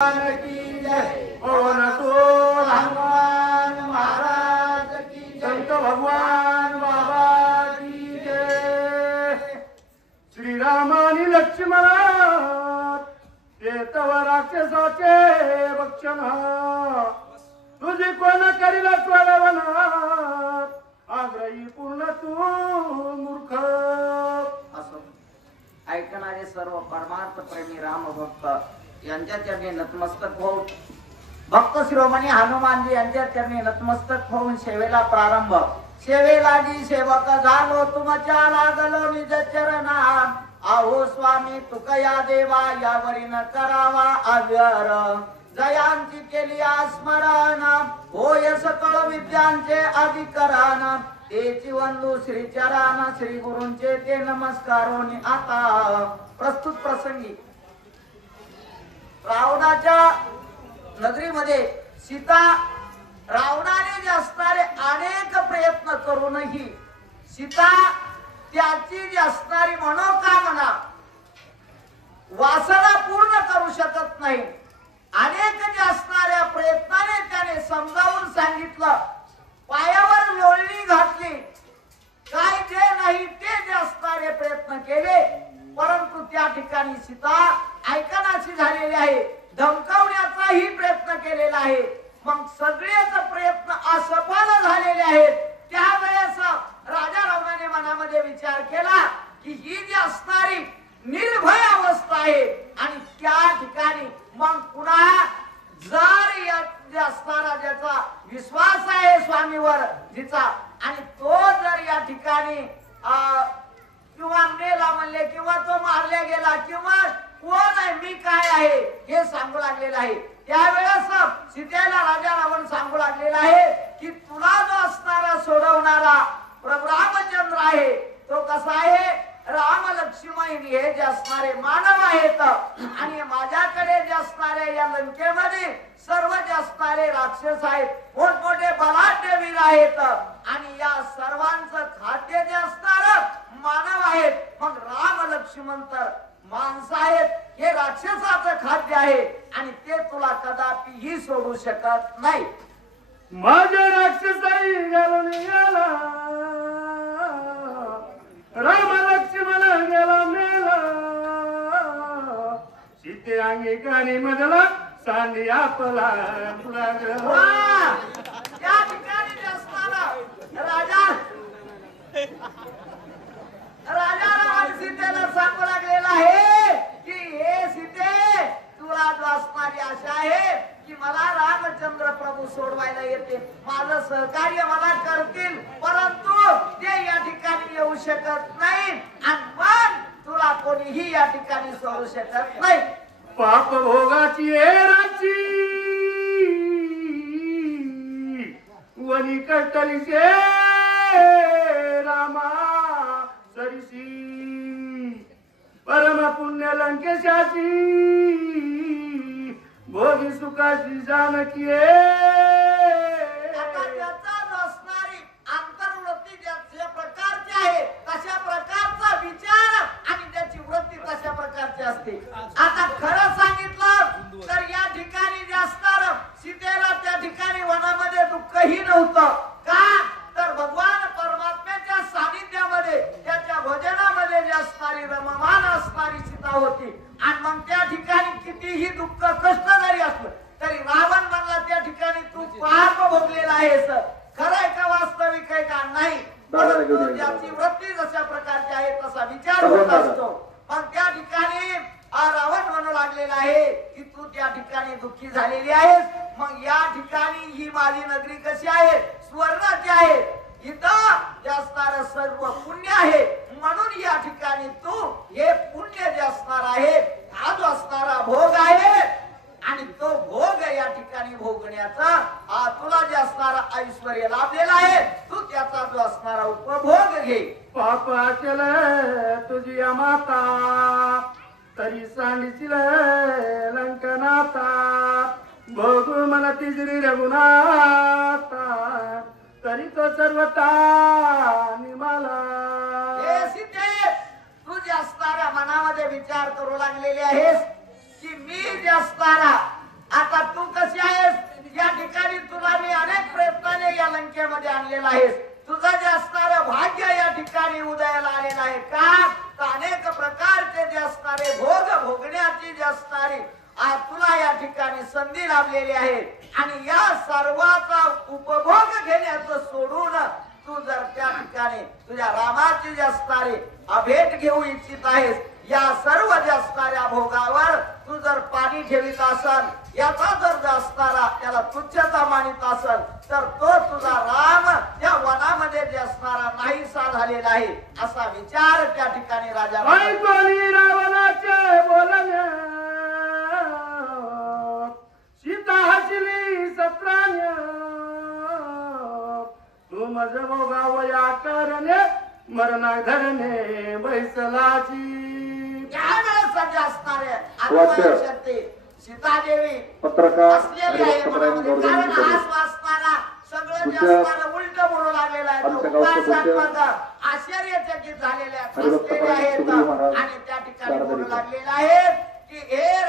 की जय। पवन तो हनुमान महाराज की जय। संत भगवान बाबा की जय। श्रीराम आणि लक्ष्मण ते तव राक्षसाचे भक्षण तुझी कोण करील सोडवण आग्रही पूर्ण तू मूर्ख। असो ऐकणारे सर्व परमार्थ प्रेमी राम भक्त यांच्या चरणी नतमस्तक होऊन भक्त शिरोमणी हनुमानजी यांच्या चरणी नतमस्तक होऊन सेवेला प्रारंभ। सेवेलागी सेवक झालो तुमच्या लागलो निज चरणा आहो स्वामी तुकया देवा यावरी न करावा आव्यार जयांची केली स्मरण होय सकळ विद्यांचे अधिकरण तेची वंदू श्री चरण श्री गुरूंचे ते नमस्कारोनी। आता प्रस्तुत प्रसंगी रावणाच्या नगरीमध्ये सीता रावणाने जे असणारे अनेक प्रयत्न करूनही सीता त्याची जी असणारी मनोकामना वासना पूर्ण करू शकत नाही। अनेक जे असणाऱ्या प्रयत्नाने त्याने समजावून सांगितलं, पायावर लोळणी घातली, काय जे नाही ते जे असणारे प्रयत्न केले, परंतु त्या ठिकाणी सीता ऐकनाची झालेली आहे, धमकावण्याचाही प्रयत्न केलेला आहे। मग सगळेच प्रयत्न असफल झालेले आहेत। त्यावेळेस राजा रावणाने मनामध्ये विचार केला की ही जी असणारी निर्भय अवस्था आहे आणि त्या ठिकाणी मग पुन्हा जर या असणारा ज्याचा विश्वास आहे स्वामीवर जिचा आणि तो जर या ठिकाणी किंवा मेला म्हणले किंवा तो मारला गेला किंवा कोण आहे मी काय आहे हे सांगू लागलेला आहे। त्यावेळेस सीतेला राजा रावण सांगू लागलेला आहे की तुला जो असणारा सोडवणारा प्रभू रामचंद्र आहे तो कसा आहे, राम लक्ष्मण हे जे असणारे मानव आहेत आणि माझ्याकडे जे असणारे या लंकेमध्ये सर्व जे असणारे राक्षस आहेत, मोठमोठे बलाढ्य वीर आहेत आणि या सर्वांचं खाद्य जे असणार मानव आहेत। मग राम लक्ष्मण तर माणसं आहेत, हे राक्षसाचं खाद्य आहे आणि ते तुला कदापिही सोडू शकत नाही। माझ्या राक्षसाई घालून गेला राम लक्ष्मण गेला मेला सीते अंगी कानी मधला सांडी आपला या ठिकाणी असताना राजा रावण सीतेला सांगू लागलेला आहे की हे सीते तुला जो असणारी आशा आहे की मला रामचंद्र प्रभू सोडवायला येते, माझं सहकार्य मला करतील, परंतु ते या ठिकाणी येऊ शकत नाही आणि मग तुला कोणीही या ठिकाणी सोडू शकत नाही। पाप भोगाची राची वनी कटलीचे रामा सरिसी परम पुण्य लंकेशाची भोगी सुखाची जानकी आता त्याचा जो असणारी अंतर्वृत्ती ज्या प्रकारची आहे तशा प्रकारचा विचार आणि त्याची वृत्ती तशा प्रकारची असते। आता खरं सांगितलं तर या ठिकाणी जे असणार सीतेला त्या ठिकाणी वनामध्ये दुःखही नव्हतं, का तर भगवान परमात्म्याच्या सानिध्यामध्ये त्याच्या भजनामध्ये जे असणारी रममान असणारी सीता होती आणि मग त्या ठिकाणी कितीही दुःख कष्ट जरी असलं तरी रावण म्हणला त्या ठिकाणी तू पाप भोगलेला आहेस, खरं आहे का वास्तविक आहे का नाही, परंतु त्याची वृत्ती जशा प्रकारची आहे तसा विचार होत असतो। पण त्या ठिकाणी रावण म्हणू लागलेला आहे की तू त्या ठिकाणी दुःखी झालेली आहेस, मग या ठिकाणी ही माझी नगरी कशी आहे, स्वर्गाची आहे, इथं जे असणारं सर्व पुण्य आहे, म्हणून या ठिकाणी तू हे पुण्य जे असणार आहे हा जो असणारा भोग आहे आणि तो भोग या ठिकाणी भोगण्याचा तुला जे असणारा ऐश्वर्य लाभलेला आहे तू त्याचा जो असणारा उपभोग घे। पाप अचल तुझी माता तरी सांडशील लंकनाता भोगू मला तिजरी रघुनाथा तरी तो सर्वता निमाला। हे सीते तू जे असणाऱ्या मनामध्ये विचार करू लागलेले आहेस की मी जे असणारा संधी लाभलेली आहे आणि या सर्वाचा उपभोग घेण्याचं सोडून तू जर त्या ठिकाणी तुझ्या रामाची जे असणारी अभेट घेऊ इच्छित आहेस, या सर्व जे असणाऱ्या भोगावर तू जर पाणी ठेवीत असल, याचा जर असणारा त्याला तुच्छता मानित असल, तर तो तुझा राम या वनामध्ये जे असणारा नाहीसा झालेला आहे असा विचार त्या ठिकाणी राजा ऐकून रावणाचे बोलणे सीता हसली सत्राने तू मज भोगावया करणे मरणा धरणे बैसलाची त्यावेळेस सध्या असणारे वाच्य. आत्मशक्ती सीतादेवी पत्रकार असलेली आहे मनामध्ये. कारण आज वाचताना सगळं जे असणारं उलट म्हणू लागलेलं आहे. आमच्या गावचे उपासनात्मक आश्चर्यचकित झालेले आहेत, हरिभक्त असलेले आहेत सुखदेव महाराज आणि त्या ठिकाणी शारदा बोलू देवी. लागलेले आहेत की हे